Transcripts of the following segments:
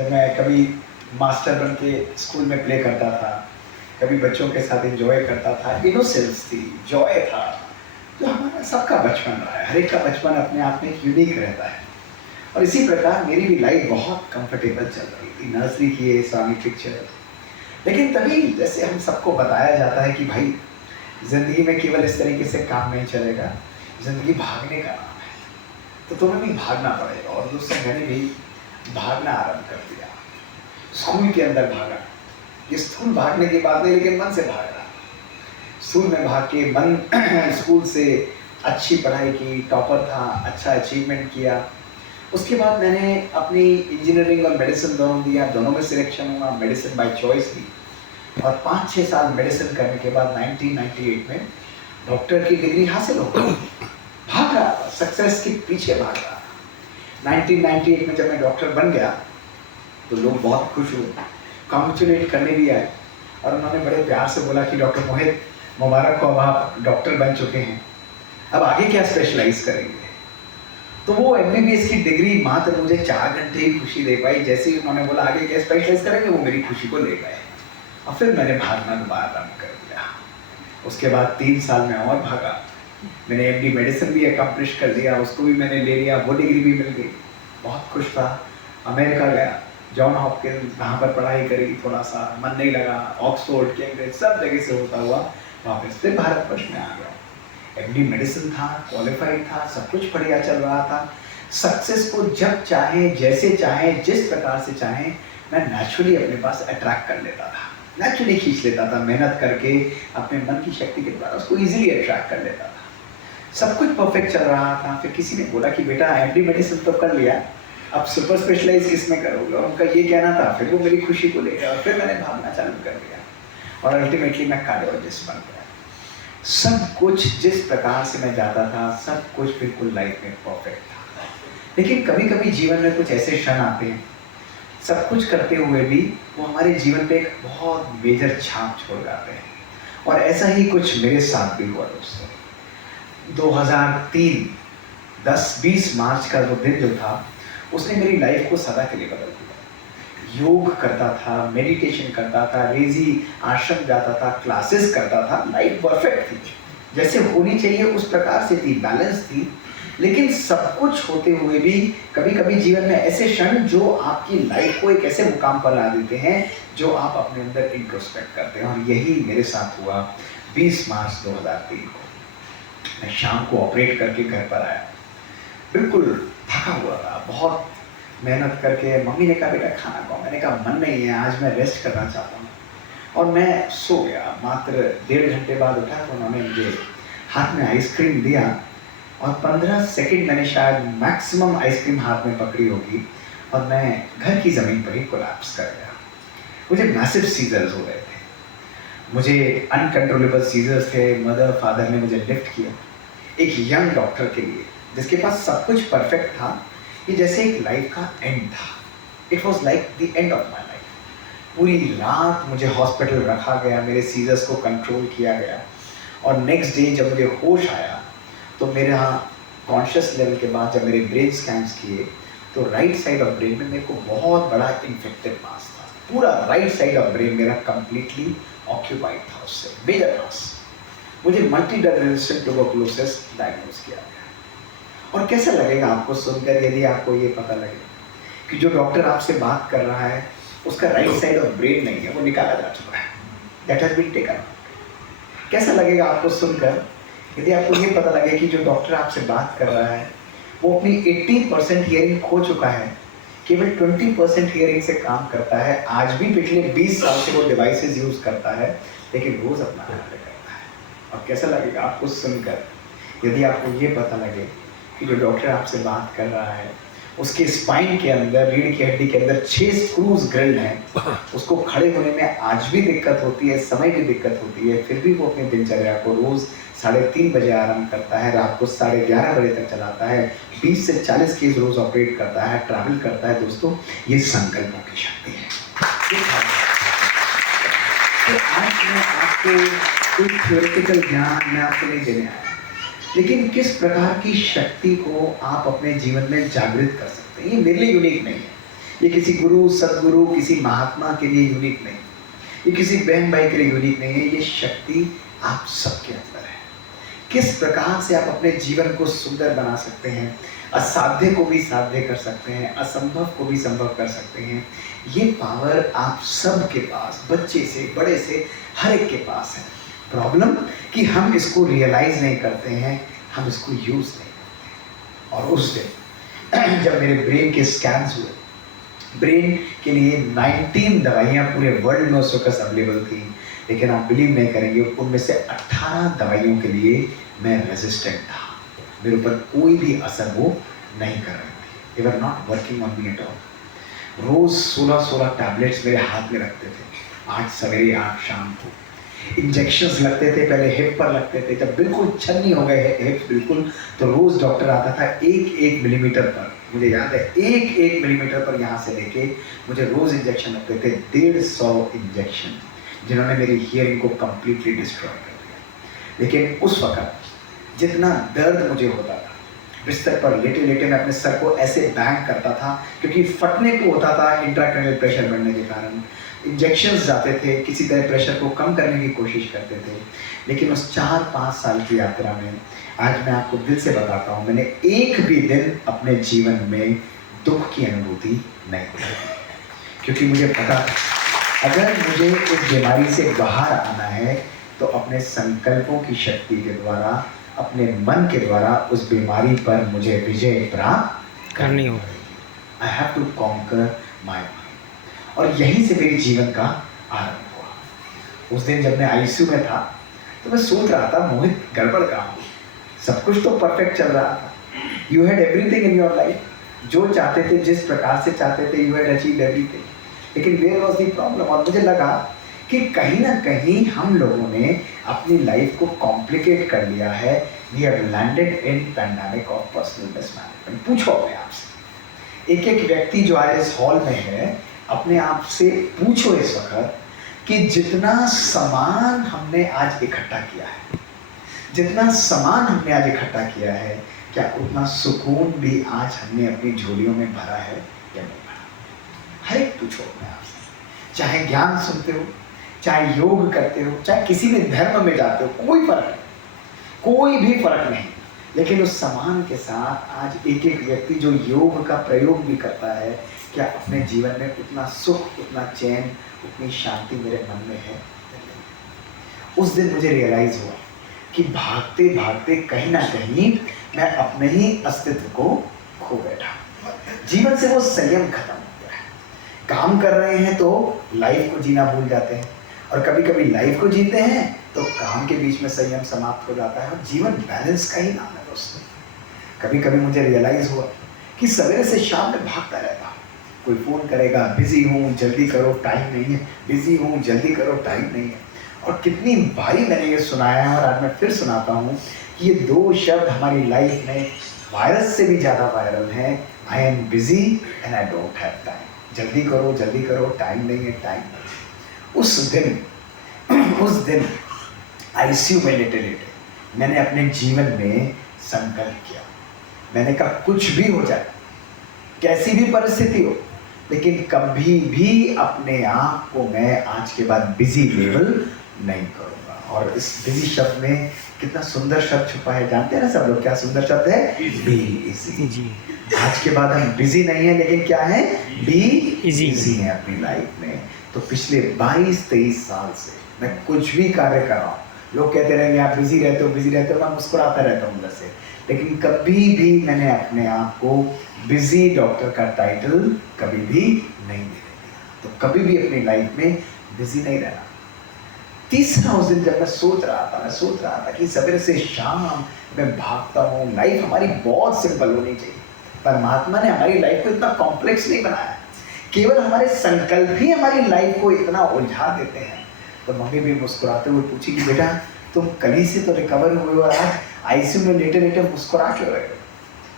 जब मैं कभी मास्टर बन के स्कूल में प्ले करता था, कभी बच्चों के साथ एंजॉय करता था, इनोसेंस थी, जॉय था, जो हमारा सबका बचपन रहा है। हर एक का बचपन अपने आप में एक यूनिक रहता है। और इसी प्रकार मेरी भी लाइफ बहुत कंफर्टेबल चल रही थी। नर्सरी किए, स्वामी पिक्चर, लेकिन तभी जैसे हम सबको बताया जाता है कि भाई ज़िंदगी में केवल इस तरीके से काम नहीं चलेगा, ज़िंदगी भागने का नाम है, तो तुम्हें भी भागना पड़ेगा। और दोस्तों मैंने भी भागना आरंभ कर दिया। स्कूल के अंदर भागा, ये स्थूल भागने की बात नहीं, लेकिन मन से भागना। स्कूल में भाग के मन स्कूल से अच्छी पढ़ाई की, टॉपर था, अच्छा अचीवमेंट किया। उसके बाद मैंने अपनी इंजीनियरिंग और मेडिसिन दोनों दिया, दोनों में सिलेक्शन हुआ, मेडिसिन बाय चॉइस ली। और 5-6 साल मेडिसिन करने के बाद 1998 में डॉक्टर की डिग्री हासिल हो गई। भाग रहा था, सक्सेस के पीछे भाग रहा था। 1998 में जब मैं डॉक्टर बन गया तो लोग बहुत खुश हुए, कॉन्ग्रेचुलेट करने भी आए और उन्होंने बड़े प्यार से बोला कि डॉक्टर मोहित मुबारक हो, अब आप डॉक्टर बन चुके हैं, अब आगे क्या स्पेशलाइज करेंगे। तो वो MBBS की डिग्री मात्र मुझे 4 घंटे ही खुशी दे पाई। जैसे ही उन्होंने बोला आगे क्या स्पेशलाइज करेंगे, वो मेरी खुशी को ले गए और फिर मैंने भागना दोबारा आरम्भ कर दिया। उसके बाद 3 साल में और भागा, मैंने MD मेडिसिन भी अकम्प्लिश कर दिया, उसको भी मैंने ले लिया, वो डिग्री भी मिल गई, बहुत खुश था। अमेरिका गया, जॉन हॉपकिंस, वहाँ पर पढ़ाई करी, थोड़ा सा मन नहीं लगा, ऑक्सफोर्ड, कैम्ब्रिज, सब जगह से होता हुआ वापस फिर भारतवर्ष में आ गया। MD मेडिसिन था, क्वालिफाइड था, सब कुछ बढ़िया चल रहा था। सक्सेस को जब चाहे, जैसे चाहे, जिस प्रकार से चाहे, मैं नेचुरली अपने पास अट्रैक्ट कर लेता था, नेचुरली खींच लेता था। मेहनत करके अपने मन की शक्ति के द्वारा उसको इजीली अट्रैक्ट कर लेता था। सब कुछ परफेक्ट चल रहा था। फिर किसी ने बोला कि बेटा MD मेडिसिन तो कर लिया, अब सुपर स्पेशलाइज किस में करोगे, और उनका ये कहना था। फिर वो मेरी खुशी को ले गया और फिर मैंने भागना चालू कर दिया और अल्टीमेटली मैं कार्डियोलॉजिस्ट बन गया। सब कुछ जिस प्रकार से मैं जाता था, सब कुछ बिल्कुल लाइफ में परफेक्ट था। लेकिन कभी कभी जीवन में कुछ ऐसे क्षण आते हैं, सब कुछ करते हुए भी वो हमारे जीवन पे एक बहुत मेजर छाप छोड़ जाते हैं। और ऐसा ही कुछ मेरे साथ भी हुआ दोस्तों। 2003 10-20 मार्च का वो दिन जो था, उसने मेरी लाइफ को सदा के लिए बदल दिया। योग करता था, मेडिटेशन करता था, रेजी आश्रम जाता था, क्लासेस करता था, लाइफ परफेक्ट थी, जैसे होनी चाहिए उस प्रकार से थी, बैलेंस थी। लेकिन सब कुछ होते हुए भी कभी कभी जीवन में ऐसे क्षण जो आपकी लाइफ को एक ऐसे मुकाम पर ला देते हैं जो आप अपने अंदर इंट्रोस्पेक्ट करते हैं। और यही मेरे साथ हुआ 20 मार्च 2003 को। मैं शाम को ऑपरेट करके घर पर आया, बिल्कुल थका हुआ था, बहुत मेहनत करके। मम्मी ने कहा बेटा खाना खाओ, मैंने कहा मन नहीं है, आज मैं रेस्ट करना चाहता हूँ। और मैं सो गया। मात्र 1.5 घंटे बाद उठा तो उन्होंने मुझे हाथ में आइसक्रीम दिया और 15 सेकंड मैंने शायद मैक्सिमम आइसक्रीम हाथ में पकड़ी होगी और मैं घर की ज़मीन पर ही कोलैप्स कर गया। मुझे मैसिव सीजर्स हो गए थे, मुझे अनकंट्रोलेबल सीजर्स थे। मदर फादर ने मुझे लिफ्ट किया एक यंग डॉक्टर के लिए जिसके पास सब कुछ परफेक्ट था। ये जैसे एक लाइफ का एंड था। It was like the end of my life. पूरी रात मुझे हॉस्पिटल रखा गया, मेरे सीजर्स को कंट्रोल किया गया। और नेक्स्ट डे जब मुझे होश आया तो मेरा कॉन्शियस लेवल के बाद जब मेरे ब्रेन स्कैन्स किए तो राइट साइड ऑफ ब्रेन में मेरे को बहुत बड़ा इन्फेक्टेड मास था। पूरा राइट साइड ऑफ ब्रेन मेरा कंप्लीटली ऑक्यूपाइड था उससे, मेजर मास। मुझे multi drug resistant tuberculosis diagnose किया गया। और कैसा लगेगा आपको सुनकर यदि आपको ये पता लगे कि जो डॉक्टर आपसे बात कर रहा है उसका राइट साइड ऑफ ब्रेन नहीं है, वो निकाला जा चुका है, दैट हैज बीन टेकन। कैसा लगेगा आपको सुनकर यदि आपको ये पता लगे कि जो डॉक्टर आपसे बात कर रहा है वो अपनी 80% हियरिंग खो चुका है, केवल 20% हियरिंग से काम करता है, आज भी पिछले 20 साल से वो डिवाइसेस यूज करता है, लेकिन रोज अपना कार्य करता है। और कैसा लगेगा आपको सुनकर यदि आपको ये पता लगे कि जो डॉक्टर आपसे बात कर रहा है उसके स्पाइन के अंदर, रीढ़ की हड्डी के अंदर 6 स्क्रूज ग्रिल्ड हैं, उसको खड़े होने में आज भी दिक्कत होती है, समय की दिक्कत होती है, फिर भी वो अपनी दिनचर्या को रोज 3:30 बजे आरंभ करता है, रात को 11:30 बजे तक चलाता है, 20 से 40 केस रोज ऑपरेट करता है, ट्रैवल करता है। दोस्तों ये संकल्पों की शक्ति है। तो आज मैं आपको कोई थ्योरेटिकल ज्ञान मैं आपको नहीं देने आया, लेकिन किस प्रकार की शक्ति को आप अपने जीवन में जागृत कर सकते हैं, ये मेरे लिए यूनिक नहीं है। ये किसी गुरु, सदगुरु, किसी महात्मा के लिए यूनिक नहीं, ये किसी बहन भाई के लिए यूनिक नहीं है। ये शक्ति आप सबके अंदर है। किस प्रकार से आप अपने जीवन को सुंदर बना सकते हैं, असाध्य को भी साध्य कर सकते हैं, असंभव को भी संभव कर सकते हैं, ये पावर आप सब के पास, बच्चे से बड़े से हर एक के पास है। प्रॉब्लम कि हम इसको रियलाइज नहीं करते हैं, हम इसको यूज नहीं करते। और उस दिन जब मेरे ब्रेन के स्कैन्स हुए, ब्रेन के लिए 19 दवाइयाँ पूरे वर्ल्ड में उस वक्त अवेलेबल थी, लेकिन आप बिलीव नहीं करेंगे उनमें से 18 दवाइयों के लिए मैं रेजिस्टेंट था। मेरे ऊपर कोई भी असर वो नहीं कर रहे थे। They were not working on me at all. रोज 16 टैबलेट्स मेरे हाथ में रखते थे, 8 सवेरे 8 शाम को। इंजेक्शंस लगते थे, पहले हिप पर लगते थे, जब बिल्कुल छन्नी हो गए हिप बिल्कुल, तो रोज डॉक्टर आता था 1-1 मिलीमीटर पर, मुझे याद है 1-1 मिलीमीटर पर यहाँ से लेके मुझे रोज इंजेक्शन लगते थे। 150 इंजेक्शन जिन्होंने मेरी हियरिंग को कंप्लीटली डिस्ट्रॉय कर दिया। लेकिन उस वक्त जितना दर्द मुझे होता था, बिस्तर पर लेटे लेटे मैं अपने सर को ऐसे बैंग करता था, क्योंकि फटने को होता था इंट्राक्रैनियल प्रेशर बढ़ने के कारण। इंजेक्शंस जाते थे, किसी तरह प्रेशर को कम करने की कोशिश करते थे। लेकिन उस 4-5 साल की यात्रा में आज मैं आपको दिल से बताता हूँ, मैंने एक भी दिन अपने जीवन में दुख की अनुभूति नहीं की, क्योंकि मुझे पता था अगर मुझे इस बीमारी से बाहर आना है तो अपने संकल्पों की शक्ति के द्वारा, अपने मन के द्वारा उस बीमारी पर मुझे विजय प्राप्त करनी होगी। I have to conquer my mind. और यहीं से मेरे जीवन का आरंभ हुआ। उस दिन जब मैं आईसीयू में था तो मैं सोच रहा था, मोहित गड़बड़ कहाँ हुई? सब कुछ तो परफेक्ट चल रहा था। You had everything in your life, जो चाहते थे, जिस प्रकार से चाहते थे, यू हैड अचीव्ड एवरीथिंग। लेकिन वेयर वाज द प्रॉब्लम? और मुझे लगा कि कहीं ना कहीं हम लोगों ने अपनी लाइफ को कॉम्प्लिकेट कर लिया है। We have landed in pandemic of personal mismanagement. पूछो अपने आप से, एक व्यक्ति जो आज इस हॉल में है, अपने आप से पूछो इस वक्त कि जितना सामान हमने आज इकट्ठा किया है, जितना सामान हमने आज इकट्ठा किया है, क्या उतना सुकून भी आज हमने अपनी झोलियों में भरा है या नहीं भरा? हर एक पूछो अपने आप से। चाहे ज्ञान सुनते हो, चाहे योग करते हो, चाहे किसी भी धर्म में जाते हो, कोई फर्क नहीं, कोई भी फर्क नहीं। लेकिन उस सामान के साथ आज एक व्यक्ति जो योग का प्रयोग भी करता है, क्या अपने जीवन में उतना सुख, उतना चैन, उतनी शांति मेरे मन में है? उस दिन मुझे रियलाइज हुआ कि भागते भागते कहीं ना कहीं मैं अपने ही अस्तित्व को खो बैठा। जीवन से वो संयम खत्म हो गया है। काम कर रहे हैं तो लाइफ को जीना भूल जाते हैं, और कभी कभी लाइफ को जीते हैं तो काम के बीच में संयम समाप्त हो जाता है। और जीवन बैलेंस का ही नाम है दोस्तों। कभी कभी मुझे रियलाइज हुआ कि सवेरे से शाम में भागता रहता हूँ। कोई फ़ोन करेगा, बिजी हूँ, जल्दी करो, टाइम नहीं है, बिजी हूँ, जल्दी करो, टाइम नहीं है। और कितनी बारी मैंने ये सुनाया है, और आज मैं फिर सुनाता हूँ कि ये 2 शब्द हमारी लाइफ में वायरस से भी ज़्यादा वायरल हैं। I am busy and I don't have time. जल्दी करो, टाइम नहीं है, टाइम नहीं है। उस दिन आईसीयू में लेटे लेटे मैंने अपने जीवन में संकल्प किया। मैंने कहा कुछ भी हो जाए, कैसी भी परिस्थिति हो, लेकिन कभी भी अपने आप को मैं आज के बाद बिजी लेवल नहीं करूँगा। और इस बिजी शब्द में कितना सुंदर शब्द छुपा है, जानते हैं ना सब लोग? क्या सुंदर शब्द है? Be easy. आज के बाद हम बिजी नहीं है, लेकिन क्या है? बी इजी है अपनी लाइफ में। तो पिछले 22-23 साल से मैं कुछ भी कार्य कर रहा हूँ, लोग कहते रहेंगे आप बिजी रहते हो, मैं मुस्कुराता रहता हूँ अंदर से, लेकिन कभी भी मैंने अपने आप को बिजी डॉक्टर का टाइटल कभी भी नहीं देने दिया। तो कभी भी अपनी लाइफ में बिजी नहीं रहना। तीसरा, उस दिन जब मैं सोच रहा था कि सवेरे से शाम मैं भागता हूँ, लाइफ हमारी बहुत सिंपल होनी चाहिए। परमात्मा ने हमारी लाइफ को इतना कॉम्प्लेक्स नहीं बनाया, केवल हमारे संकल्प ही हमारी लाइफ को इतना उलझा देते हैं। तो मम्मी भी मुस्कुराते हुए पूछी कि बेटा तुम कल ही से तो रिकवर हुए हो और आज आईसीयू में लेटे लेटे मुस्कुरा क्यों रहे हो?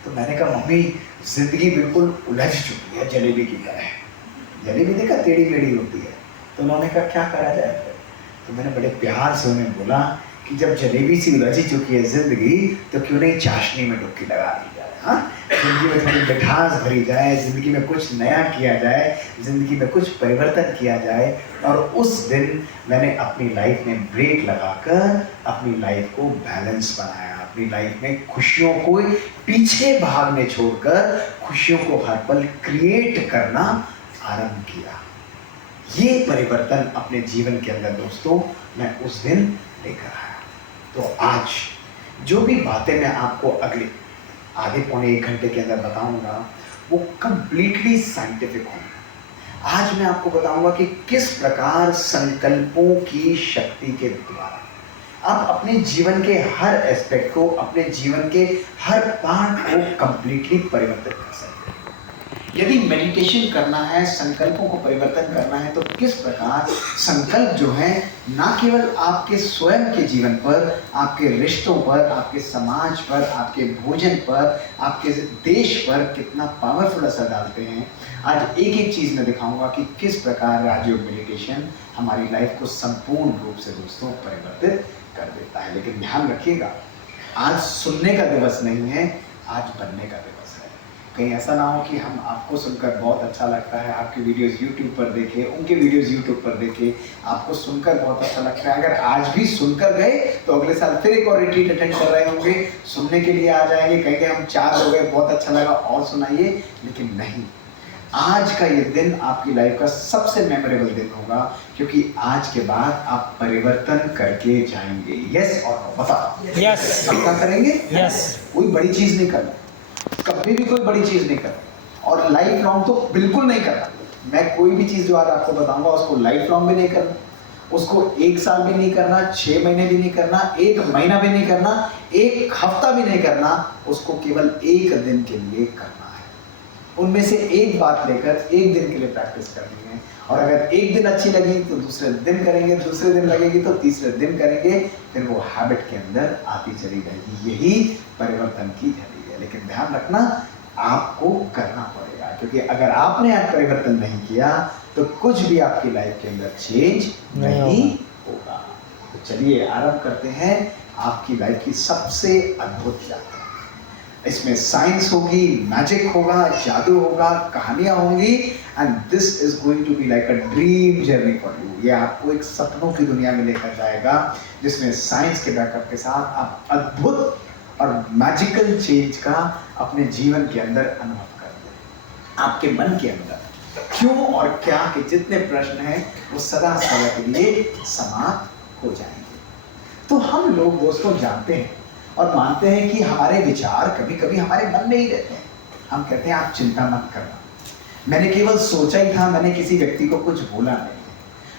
तो मैंने कहा मम्मी जिंदगी बिल्कुल उलझ चुकी है जलेबी की तरह। जलेबी देखा टेढ़ी मेढ़ी होती है। तो उन्होंने कहा क्या करा जाए फिर? तो मैंने बड़े प्यार से उन्हें बोला कि जब जलेबी सी उलझ चुकी है जिंदगी, तो क्यों नहीं चाशनी में डुबकी लगा दी जाए। हाँ, ज़िंदगी में थोड़ी मिठास भरी जाए, ज़िंदगी में कुछ नया किया जाए, ज़िंदगी में कुछ परिवर्तन किया जाए। और उस दिन मैंने अपनी लाइफ में ब्रेक लगाकर अपनी लाइफ को बैलेंस बनाया, अपनी लाइफ में खुशियों को पीछे भागने छोड़कर खुशियों को हर पल क्रिएट करना आरंभ किया। ये परिवर्तन अपने जीवन के अंदर दोस्तों मैं उस दिन लेकर आया। तो आज जो भी बातें मैं आपको अगले आधे पौने 1 घंटे के अंदर बताऊंगा वो कंप्लीटली साइंटिफिक होंगे। आज मैं आपको बताऊंगा कि किस प्रकार संकल्पों की शक्ति के द्वारा आप अपने जीवन के हर एस्पेक्ट को, अपने जीवन के हर पार्ट को कंप्लीटली परिवर्तित कर सकते हैं। यदि मेडिटेशन करना है, संकल्पों को परिवर्तन करना है, तो किस प्रकार संकल्प जो है ना केवल आपके स्वयं के जीवन पर, आपके रिश्तों पर, आपके समाज पर, आपके भोजन पर, आपके देश पर कितना पावरफुल असर डालते हैं। आज एक एक चीज़ मैं दिखाऊंगा कि किस प्रकार राजयोग मेडिटेशन हमारी लाइफ को संपूर्ण रूप से दोस्तों परिवर्तित कर देता है। लेकिन ध्यान रखिएगा, आज सुनने का दिवस नहीं है, आज बनने का दिवस है। कहीं ऐसा ना हो कि हम आपको सुनकर बहुत अच्छा लगता है, आपकी वीडियोस यूट्यूब पर देखें, उनके वीडियोस यूट्यूब पर देखें, आपको सुनकर बहुत अच्छा लगता है, अगर आज भी सुनकर गए तो अगले साल फिर एक और रिट्रीट अटेंड कर रहे होंगे, सुनने के लिए आ जाएंगे, कहेंगे हम 4 हो गए, बहुत अच्छा लगा और सुनाइए। लेकिन नहीं, आज का ये दिन आपकी लाइफ का सबसे मेमोरेबल दिन होगा, क्योंकि आज के बाद आप परिवर्तन करके जाएंगे। यस और नो बताओ? यस। पक्का करेंगे? यस। कोई बड़ी चीज नहीं करना, कभी भी कोई बड़ी चीज नहीं करना, और लाइफ लॉन्ग तो बिल्कुल नहीं करना। मैं कोई भी चीज जो आज आपको बताऊंगा उसको लाइफ लॉन्ग भी नहीं करना, उसको 1 साल भी नहीं करना, 6 महीने भी नहीं करना, 1 महीना भी नहीं करना, 1 हफ्ता भी नहीं करना, उसको केवल 1 दिन के लिए करना है। उनमें से एक बात लेकर 1 दिन के लिए प्रैक्टिस करनी है, और अगर 1 दिन अच्छी लगी तो दूसरे दिन करेंगे, दूसरे दिन लगेगी तो तीसरे दिन करेंगे, फिर वो हैबिट के अंदर आती चली जाएगी। यही परिवर्तन की जड़ी है। लेकिन ध्यान रखना, आपको करना पड़ेगा, क्योंकि अगर आपने आज परिवर्तन नहीं किया तो कुछ भी आपकी लाइफ के अंदर चेंज नहीं होगा। तो चलिए आरंभ करते हैं आपकी लाइफ की सबसे अद्भुत यात्रा। इसमें साइंस होगी, मैजिक होगा, जादू होगा, कहानियां होंगी, and this is going to be like a dream journey for you. ये आपको एक सपनों की दुनिया में लेकर जाएगा, जिसमें साइंस के बैकअप के साथ आप अद्भुत और मैजिकल चेंज का अपने जीवन के अंदर अनुभव करेंगे। आपके मन के अंदर क्यों और क्या के जितने प्रश्न हैं वो सदा सदा के लिए समाप्त हो जाएंगे। तो हम लोग दोस्तों जानते हैं और मानते हैं कि हमारे विचार कभी कभी हमारे मन में ही रहते हैं। हम कहते हैं आप चिंता मत करना, मैंने केवल सोचा ही था, मैंने किसी व्यक्ति को कुछ बोला नहीं।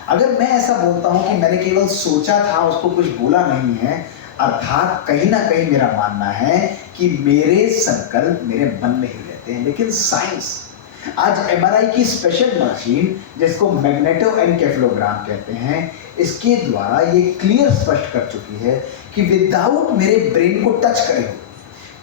अगर मैं ऐसा बोलता हूं कि मैंने केवल सोचा था, उसको कुछ बोला नहीं है, अर्थात कहीं ना कहीं मेरा मानना है कि मेरे संकल्प मेरे मन में ही रहते हैं। लेकिन साइंस आज एमआरआई की स्पेशल मशीन, जिसको मैग्नेटोएन्केफेलोग्राम कहते हैं, इसके द्वारा ये क्लियर स्पष्ट कर चुकी है कि विदाउट मेरे ब्रेन को टच करे हुए,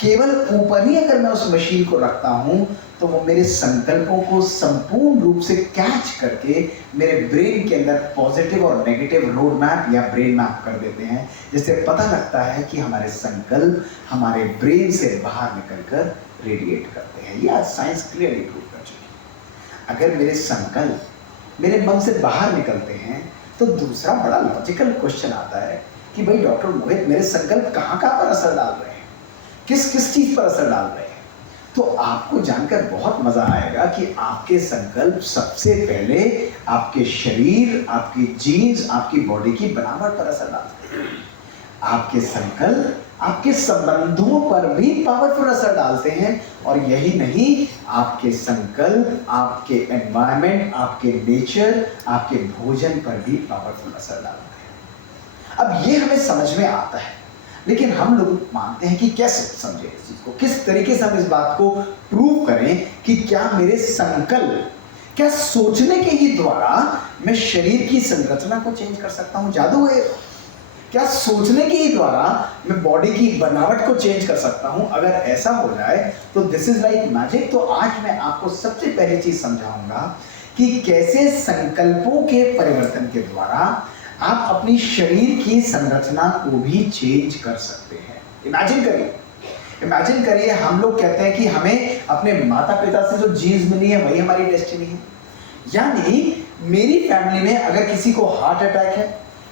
केवल ऊपर ही अगर मैं उस मशीन को रखता हूं तो वो मेरे संकल्पों को संपूर्ण रूप से कैच करके मेरे ब्रेन के अंदर पॉजिटिव और नेगेटिव रोड मैप या ब्रेन मैप कर देते हैं, जिससे पता लगता है कि हमारे संकल्प हमारे ब्रेन से बाहर निकलकर रेडिएट करते हैं। ये आज साइंस क्लियरली प्रूव कर चुकी है। अगर मेरे संकल्प मेरे मन से बाहर निकलते हैं तो दूसरा बड़ा लॉजिकल क्वेश्चन आता है कि भाई डॉक्टर मोहित, मेरे संकल्प कहाँ पर असर डाल रहे हैं, किस किस चीज पर असर डाल रहे हैं? तो आपको जानकर बहुत मजा आएगा कि आपके संकल्प सबसे पहले आपके शरीर, आपकी जीन्स, आपकी बॉडी की बनावट पर असर डालते हैं। आपके संकल्प आपके संबंधों पर भी पावरफुल असर डालते हैं, और यही नहीं, आपके संकल्प आपके एनवायरनमेंट, आपके नेचर, आपके भोजन पर भी पावरफुल असर डालते हैं। अब ये हमें समझ में आता है, लेकिन हम लोग मानते हैं कि कैसे समझे इस चीज को, किस तरीके से हम इस बात को प्रूव करें कि क्या मेरे संकल्प, क्या सोचने के ही द्वारा मैं शरीर की संरचना को चेंज कर सकता हूं? जादू है। क्या सोचने के ही द्वारा मैं बॉडी की बनावट को चेंज कर सकता हूं? अगर ऐसा हो जाए तो दिस इज लाइक मैजिक। तो आज मैं आपको सबसे पहली चीज समझाऊंगा कि कैसे संकल्पों के परिवर्तन के द्वारा आप अपनी शरीर की संरचना को भी चेंज कर सकते हैं। इमेजिन करिए इमेजिन करिए, हम लोग कहते हैं कि हमें अपने माता पिता से जो जीन्स मिली है वही हमारी डेस्टिनी है। यानी मेरी फैमिली में अगर किसी को हार्ट अटैक है,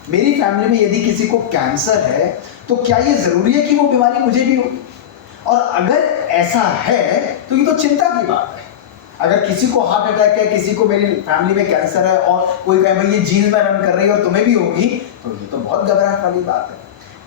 मेरी फैमिली में यदि किसी को कैंसर है, तो क्या ये जरूरी है कि वो बीमारी मुझे भी होगी? और अगर ऐसा है तो ये तो चिंता की बात है। अगर किसी को हार्ट अटैक है, किसी को मेरी फैमिली में कैंसर है, और कोई कहे भाई ये जीन में रन कर रही है और तुम्हें भी होगी, तो ये तो बहुत घबराहट वाली बात है।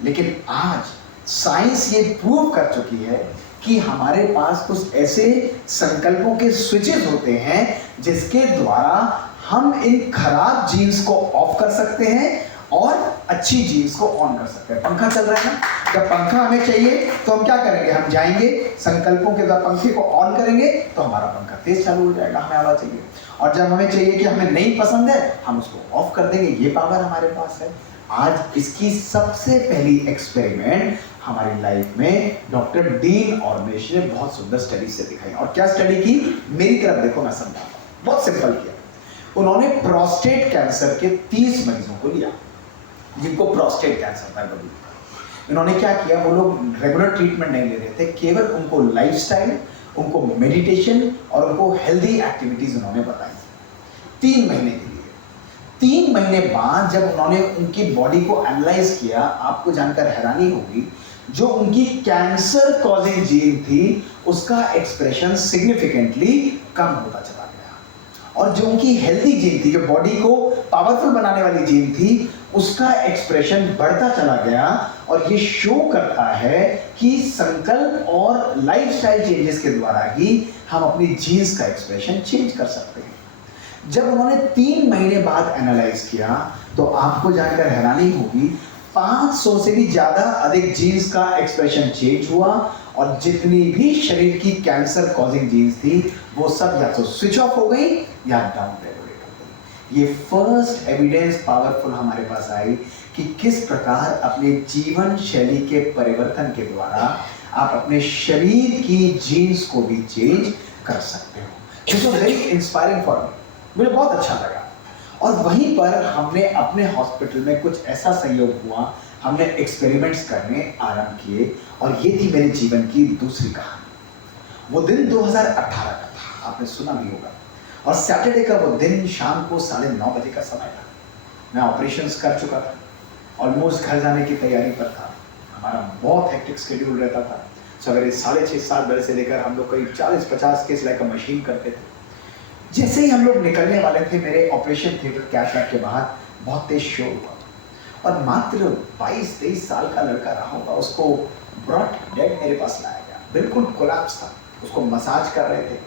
लेकिन आज साइंस ये प्रूव कर चुकी है कि हमारे पास कुछ ऐसे संकल्पों के स्विचेस होते हैं जिसके द्वारा हम इन खराब जीन्स को ऑफ कर सकते हैं और अच्छी जीन्स को ऑन कर सकते हैं। पंखा चल रहा है ना, जब पंखा हमें चाहिए तो हम क्या करेंगे? हम जाएंगे संकल्पों के द्वारा पंखे को ऑन करेंगे तो हमारा पंखा तेज चालू हो जाएगा, हमें हवा चाहिए। और जब हमें चाहिए कि हमें नहीं पसंद है, हम उसको ऑफ कर देंगे। ये पावर हमारे पास है। आज इसकी सबसे पहली एक्सपेरिमेंट हमारी लाइफ में डॉक्टर डीन ऑर्निश ने बहुत सुंदर स्टडी से दिखाई। और क्या स्टडी की? मेरी तरफ देखो, मैं समझाता हूं। बहुत सिंपल किया। उन्होंने प्रोस्टेट कैंसर के 30 मरीजों को लिया जिनको प्रोस्टेट कैंसर था। इन्होंने क्या किया? वो लोग रेगुलर ट्रीटमेंट नहीं ले रहे थे, केवल उनको लाइफस्टाइल, उनको मेडिटेशन और उनको हेल्दी एक्टिविटीज उन्होंने बताई 3 महीने के लिए। 3 महीने बाद जब उन्होंने उनकी बॉडी को एनालाइज किया, आपको जानकर हैरानी होगी, जो उनकी कैंसर कॉजिंग जीन थी उसका एक्सप्रेशन सिग्निफिकेंटली कम होता चला गया, और जो उनकी हेल्दी जीन थी, जो बॉडी को पावरफुल बनाने वाली जीन थी, उसका एक्सप्रेशन बढ़ता चला गया। और ये शो करता है कि संकल्प और लाइफस्टाइल चेंजेस के द्वारा ही हम अपनी जीन्स का एक्सप्रेशन चेंज कर सकते हैं। जब उन्होंने 3 महीने बाद एनालाइज किया तो आपको जानकर हैरानी होगी, 500 से भी ज्यादा अधिक जीन्स का एक्सप्रेशन चेंज हुआ, और जितनी भी शरीर की कैंसर कॉजिंग जीन्स थी वो सब या तो स्विच ऑफ हो गई या डाउन रेगुलेट हो गई। ये फर्स्ट एविडेंस पावरफुल हमारे पास आई कि किस प्रकार अपने जीवन शैली के परिवर्तन के द्वारा आप अपने शरीर की जीन्स को भी चेंज कर सकते हो। This was very inspiring for me, मुझे बहुत अच्छा लगा। और वहीं पर हमने अपने हॉस्पिटल में कुछ ऐसा सहयोग हुआ, हमने एक्सपेरिमेंट्स करने आरंभ किए, और ये थी मेरे जीवन की दूसरी कहानी। वो दिन 2018 का था, आपने सुना भी होगा, और सैटरडे का वो दिन शाम को 9:30 बजे का समय था। मैं ऑपरेशंस कर चुका था, ऑलमोस्ट घर जाने की तैयारी पर था। हमारा बहुत हेक्टिक शेड्यूल रहता था। सवेरे 6:30-7 बजे से लेकर हम लोग करीब 40-50 केस लाइक मशीन करते थे। जैसे ही हम लोग निकलने वाले थे, मेरे ऑपरेशन थिएटर कैशलैब के बाहर बहुत तेज शोर हुआ, और मात्र 22-23 साल का लड़का रहा होगा, उसको ब्रॉट डेड मेरे पास लाया गया। बिल्कुल कोलैप्स था, उसको मसाज कर रहे थे,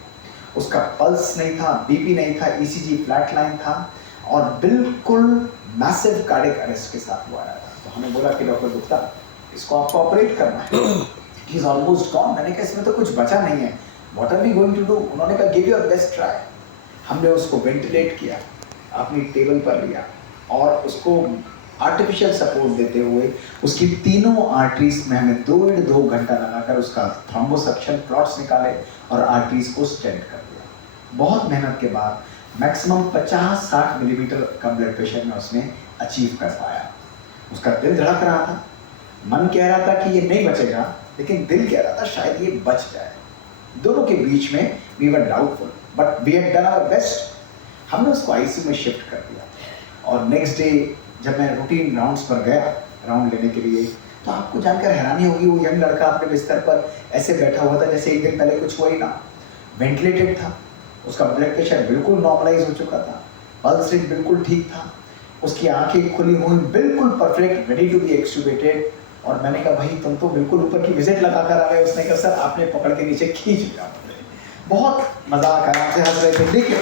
उसका पल्स नहीं था, बीपी नहीं था, ईसीजी फ्लैट लाइन था, और बिल्कुल मैसिव कार्डियक अरेस्ट के साथ वो आया था। तो हमें बोला कि डॉक्टर गुप्ता, इसको आपको ऑपरेट करना है, ही इज ऑलमोस्ट गॉन। मैंने कहा इसमें तो कुछ बचा नहीं है, what are we going to do? उन्होंने कहा गिव योर बेस्ट ट्राई। हमने उसको वेंटिलेट किया, अपनी टेबल पर लिया, और उसको आर्टिफिशियल सपोर्ट देते हुए उसकी तीनों आर्टरीज में हमें 2.5 घंटा लगाकर उसका थ्रोम्बोसक्शन प्लॉट्स निकाले और आर्टरीज को स्टेंट कर दिया। बहुत मेहनत के बाद मैक्सिमम 50-60 मिलीमीटर का ब्लड प्रेशर में उसने अचीव कर पाया। उसका दिल धड़क रहा था, मन कह रहा था कि ये नहीं बचेगा, लेकिन दिल कह रहा था शायद ये बच जाए। दोनों के बीच में we were doubtful, but we had done our best. हमने उसको आईसीयू में शिफ्ट कर दिया, और नेक्स्ट डे जब मैं रूटीन राउंड्स पर गया राउंड लेने के लिए, तो आपको जानकर हैरानी होगी, वो यंग लड़का अपने बिस्तर पर ऐसे बैठा हुआ था जैसे एक दिन पहले कुछ हुआ ही ना। वेंटिलेटेड था, उसका ब्लड प्रेशर बिल्कुल नॉर्मलाइज हो चुका था, पल्स रेट बिल्कुल ठीक था, उसकी आंखें खुली हुई बिल्कुल परफेक्ट, रेडी टू बी एक्सट्यूबेटेड। और मैंने कहा भाई तुम तो बिल्कुल ऊपर की विजिट लगा कर आ गए। उसने कहा सर आपने पकड़ के नीचे खींच लिया। बहुत मजाक आराम से हंस रहे थे। देखिए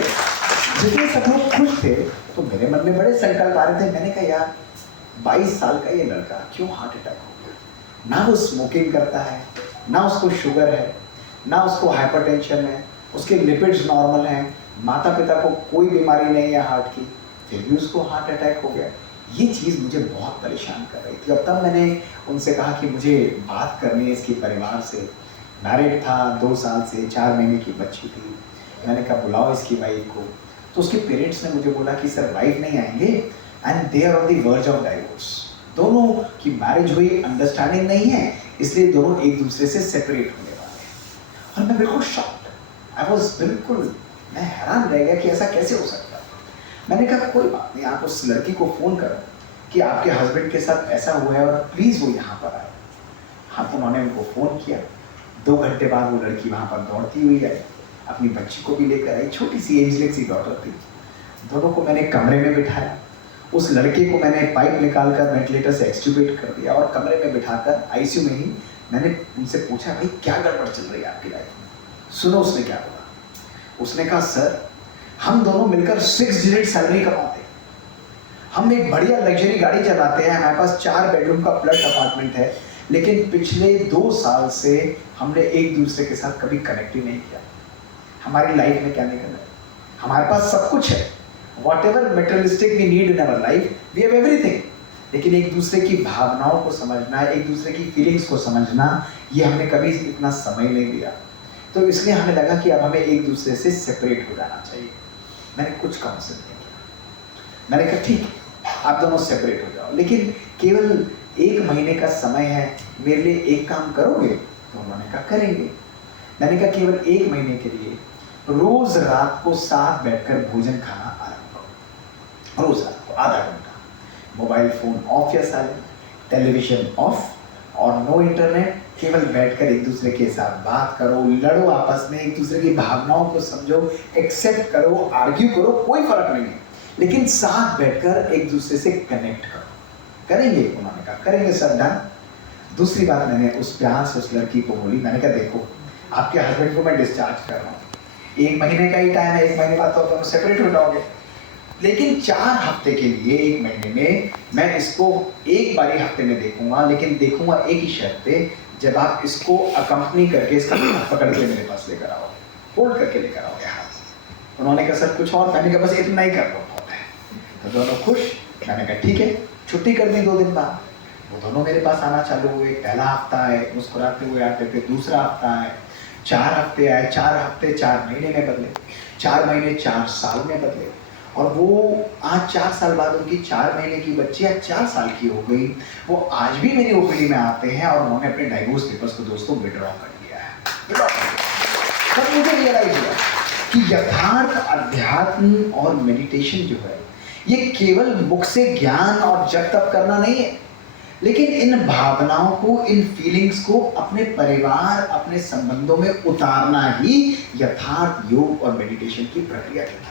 जितने सब लोग खुश थे, तो मेरे मन में बड़े संकल्प आ रहे थे। मैंने कहा यार 22 साल का ये लड़का क्यों हार्ट अटैक हो गया? ना वो स्मोकिंग करता है, ना उसको शुगर है, ना उसको हाइपरटेंशन है, उसके लिपिड्स नॉर्मल हैं, माता पिता को कोई बीमारी नहीं है हार्ट की, फिर भी उसको हार्ट अटैक हो गया। ये चीज़ मुझे बहुत परेशान कर रही थी। अब तब मैंने उनसे कहा कि मुझे बात करनी है इसके परिवार से। मैरिड था, 2 साल से 4 महीने की बच्ची थी। मैंने कहा बुलाओ इसकी वाइफ को। तो उसके पेरेंट्स ने मुझे बोला कि सर वाइफ नहीं आएंगे, and they are on the verge of divorce. दोनों की मैरिज हुई, अंडरस्टैंडिंग नहीं है, इसलिए दोनों एक दूसरे से सेपरेट होने वाले हैं। और मैं बिल्कुल शॉक्ड, आई वॉज बिल्कुल, मैं हैरान रह गया कि ऐसा कैसे हो सकता है। मैंने कहा कोई बात नहीं, आप उस लड़की को फ़ोन करो कि आपके हस्बैंड के साथ ऐसा हुआ है और प्लीज़ वो यहाँ पर आए। हाँ, तो उन्होंने उनको फ़ोन किया। 2 घंटे बाद वो लड़की वहाँ पर दौड़ती हुई आई, अपनी बच्ची को भी लेकर आई, छोटी सी एजलेस सी डॉटर थी। दोनों को मैंने कमरे में बिठाया, उस लड़के को मैंने पाइप निकालकर वेंटिलेटर से एक्सट्यूबेट कर दिया और कमरे में बिठाकर आईसीयू में ही मैंने उनसे पूछा, भाई क्या गड़बड़ चल रही है आपकी लाइफ में, सुनो उसने क्या बोला। उसने कहा, सर हम दोनों मिलकर 6 डिजिट सैलरी कमाते हैं, हम एक बढ़िया लग्जरी गाड़ी चलाते हैं, हमारे पास 4 बेडरूम का फ्लैट अपार्टमेंट है, लेकिन पिछले 2 साल से हमने एक दूसरे के साथ कभी कनेक्ट ही नहीं किया। हमारी लाइफ में क्या नहीं कर रहे, हमारे पास सब कुछ है, whatever materialistic we need in our life, we have everything, लेकिन एक दूसरे की भावनाओं को समझना, एक दूसरे की फीलिंग्स को समझना, ये हमने कभी इतना समय नहीं दिया। तो इसलिए हमें लगा कि अब हमें एक दूसरे से सेपरेट हो जाना चाहिए। मैंने कुछ काउंसिल नहीं किया, मैंने कहा ठीक है आप दोनों सेपरेट हो जाओ, लेकिन केवल 1 महीने का समय है, मेरे लिए एक काम करोगे? तो उन्होंने कहा करेंगे। मैंने कहा केवल 1 महीने के लिए रोज रात को साथ बैठकर भोजन खाना आरंभ करो। रोज रात को आधा घंटा, मोबाइल फोन ऑफ या साइलेंट, टेलीविजन ऑफ और नो इंटरनेट, केवल बैठकर एक दूसरे के साथ बात करो, लड़ो आपस में, एक दूसरे की भावनाओं को समझो, एक्सेप्ट करो, आर्ग्यू करो, कोई फर्क नहीं है, लेकिन साथ बैठकर एक दूसरे से कनेक्ट करो। करेंगे? उन्होंने कहा करेंगे सर, डन। दूसरी बात मैंने उस प्यार से उस लड़की को बोली, मैंने कहा देखो आपके हस्बैंड को मैं डिस्चार्ज कर रहा हूँ, 1 महीने का ही टाइम है, 1 महीने बाद तो दोनों सेपरेट हो जाओगे, लेकिन 4 हफ्ते के लिए 1 महीने में मैं इसको एक बारी हफ्ते में देखूंगा, लेकिन देखूंगा एक ही शर्त पे, जब आप इसको अकम्पनी करके इसका हाथ पकड़ के मेरे पास लेकर आओगे, होल्ड करके लेकर आओगे हाथ। उन्होंने कहा सर कुछ और? मैंने कहा बस इतना ही कर लो, बहुत है। तो दोनों खुश। मैंने कहा ठीक है, छुट्टी कर दी 2 दिन बाद। वो दोनों मेरे पास आना चालू हुए, पहला हफ्ता आए, मुस्कुराते हुए आते थे, दूसरा हफ्ता आए, 4 हफ्ते आए, 4 हफ्ते 4 महीने में बदले, 4 महीने 4 साल में बदले, और वो आज 4 साल बाद उनकी 4 महीने की बच्ची आज 4 साल की हो गई। वो आज भी मेरी ओपीडी में आते हैं और उन्होंने अपने डाइवोर्स पेपर्स को दोस्तों विड्रॉ कर लिया है। तब मुझे रियलाइज हुआ कि यथार्थ अध्यात्म और मेडिटेशन जो है, ये केवल मुख से ज्ञान और जप तप करना नहीं है, लेकिन इन भावनाओं को, इन फीलिंग्स को अपने परिवार, अपने संबंधों में उतारना ही यथार्थ योग और मेडिटेशन की प्रक्रिया है।